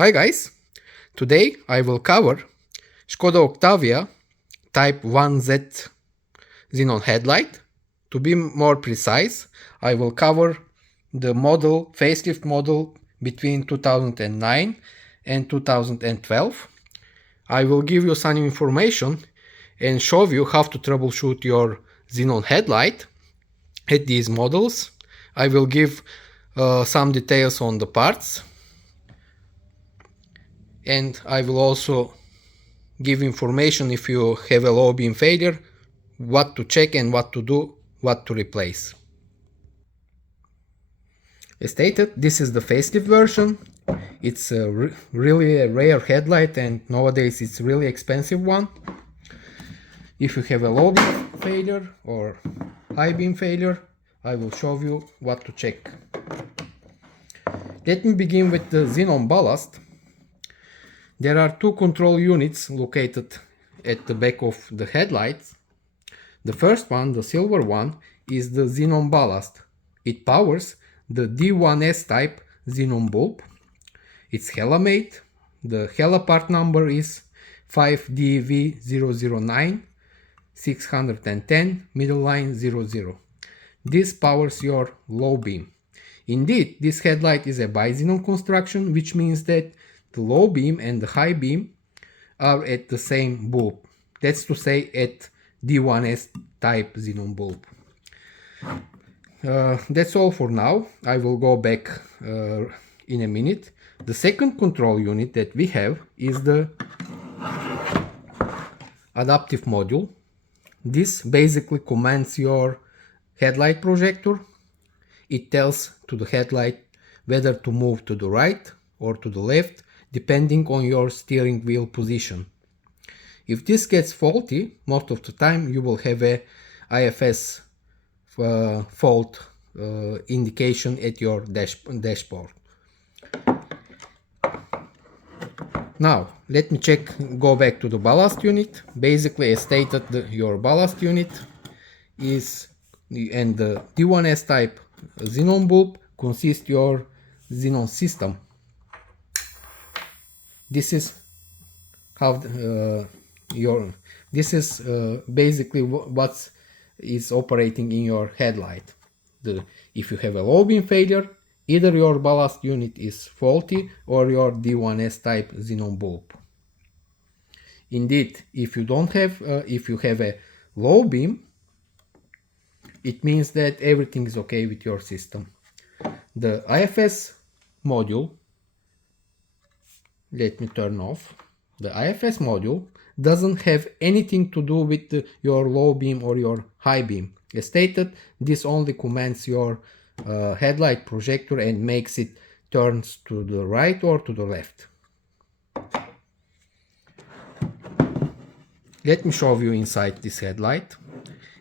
Hi guys, today I will cover Skoda Octavia Type 1Z Xenon Headlight. To be more precise, I will cover the model, facelift model between 2009 and 2012. I will give you some information and show you how to troubleshoot your Xenon headlight at these models. I will give some details on the parts, and I will also give information if you have a low beam failure, what to check and what to do, what to replace. As stated, this is the facelift version. It's really a rare headlight, and nowadays it's really expensive one. If you have a low beam failure or high beam failure, I will show you what to check. Let me begin with the Xenon Ballast. There are two control units located at the back of the headlights. The first one, the silver one, is the Xenon Ballast. It powers the D1S type Xenon bulb. It's Hella made. The Hella part number is 5DV009 610 middle line 00. This powers your low beam. Indeed, this headlight is a bi-xenon construction, which means that the low beam and the high beam are at the same bulb. That's to say, at D1S type Xenon bulb. That's all for now. I will go back in a minute. The second control unit that we have is the adaptive module. This basically commands your headlight projector. It tells to the headlight whether to move to the right or to the left, depending on your steering wheel position. If this gets faulty, most of the time you will have a AFS fault indication at your dashboard. Now, let me go back to the ballast unit. Basically, as stated, your ballast unit is, and the D1S type Xenon bulb consists your Xenon system. This is how basically what is operating in your headlight. If you have a low beam failure, either your ballast unit is faulty or your D1S type Xenon bulb. Indeed, if you have a low beam, it means that everything is okay with your system. The AFS module, let me turn off. The AFS module doesn't have anything to do with your low beam or your high beam. As stated, this only commands your headlight projector and makes it turns to the right or to the left. Let me show you inside this headlight.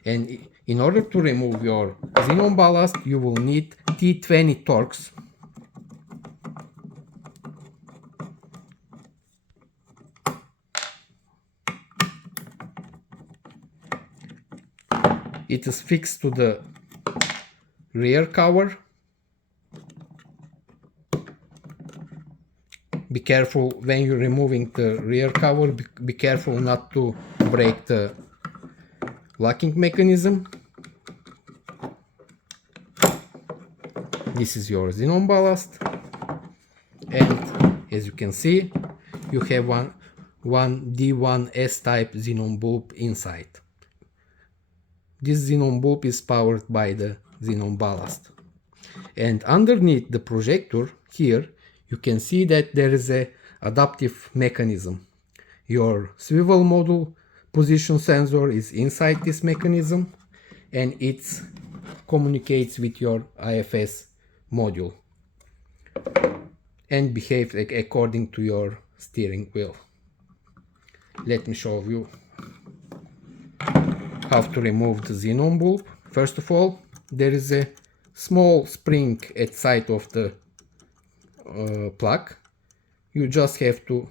And in order to remove your Xenon ballast, you will need T20 Torx. It is fixed to the rear cover. Be careful when you're removing the rear cover, be careful not to break the locking mechanism. This is your Xenon ballast, and as you can see, you have one D1S type Xenon bulb inside. This Xenon bulb is powered by the Xenon ballast. And underneath the projector here, you can see that there is a adaptive mechanism. Your swivel module position sensor is inside this mechanism, and it communicates with your AFS module and behaves according to your steering wheel. Let me show you how to remove the Xenon bulb. First of all, there is a small spring at side of the plug. You just have to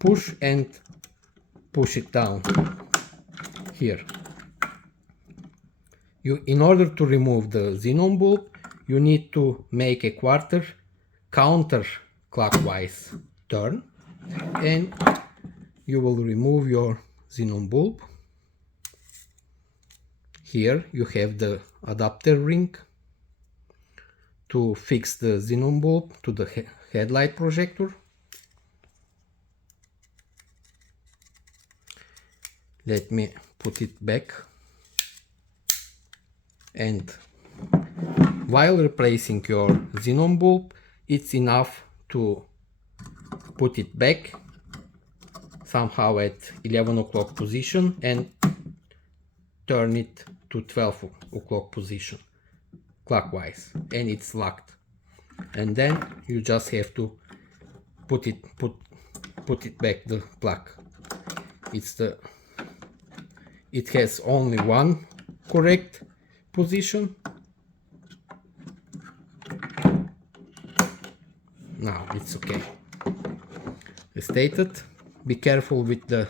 push it down here. In order to remove the Xenon bulb, you need to make a quarter counter clockwise turn, and you will remove your xenon bulb. Here you have the adapter ring to fix the xenon bulb to the headlight projector. Let me put it back, and while replacing your xenon bulb, it's enough to put it back somehow at 11 o'clock position and turn it to 12 o'clock position clockwise, and it's locked. And then you just have to put it back the plug. It has only one correct position. Now it's okay. As stated, be careful with the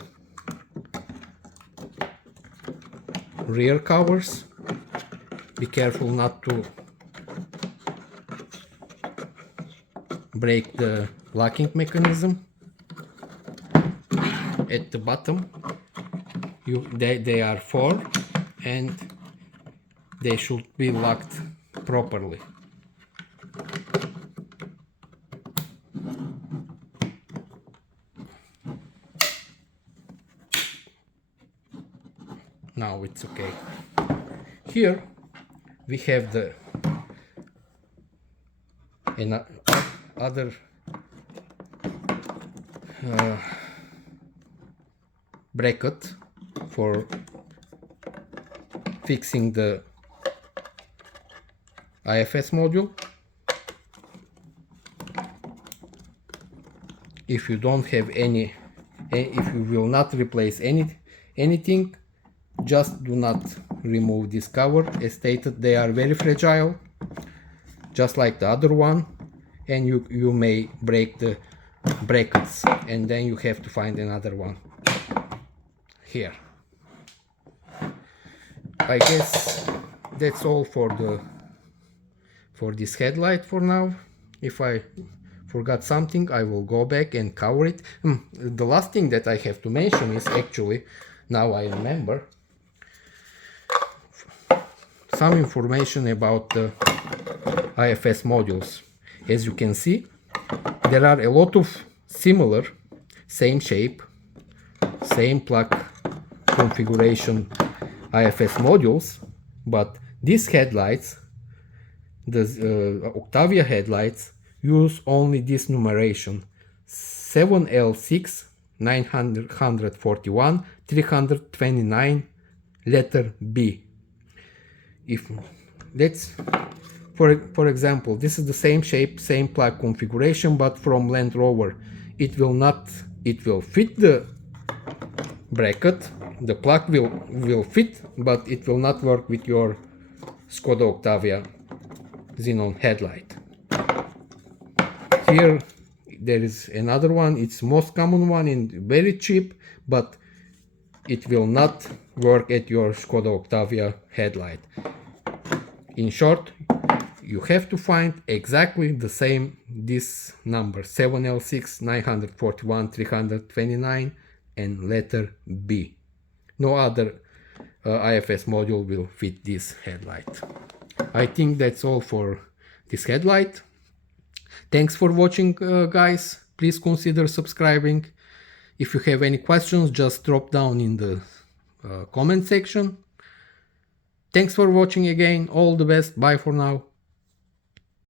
rear covers. Be careful not to break the locking mechanism. At the bottom, they are 4 and they should be locked properly. Now it's okay. Here we have the other bracket for fixing the AFS module. If you don't have any, if you will not replace anything, just do not remove this cover. As stated, they are very fragile, just like the other one, and you may break the brackets, and then you have to find another one. Here, I guess that's all for this headlight for now. If I forgot something, I will go back and cover it. The last thing that I have to mention is, actually, now I remember, some information about the AFS modules. As you can see, there are a lot of similar, same shape, same plug configuration AFS modules, but these headlights, the Octavia headlights, use only this numeration: 7L6 941 329 letter B. If that's for example, this is the same shape, same plug configuration, but from Land Rover, it will fit the bracket, the plug will fit, but it will not work with your Skoda Octavia Xenon headlight. Here there is another one, it's most common one and very cheap, but it will not work at your Skoda Octavia headlight. In short, you have to find exactly the same, this number, 7L6 941 329 and letter B. No other AFS module will fit this headlight. I think that's all for this headlight. Thanks for watching, guys. Please consider subscribing. If you have any questions, just drop down in the comment section. Thanks for watching again. All the best. Bye for now.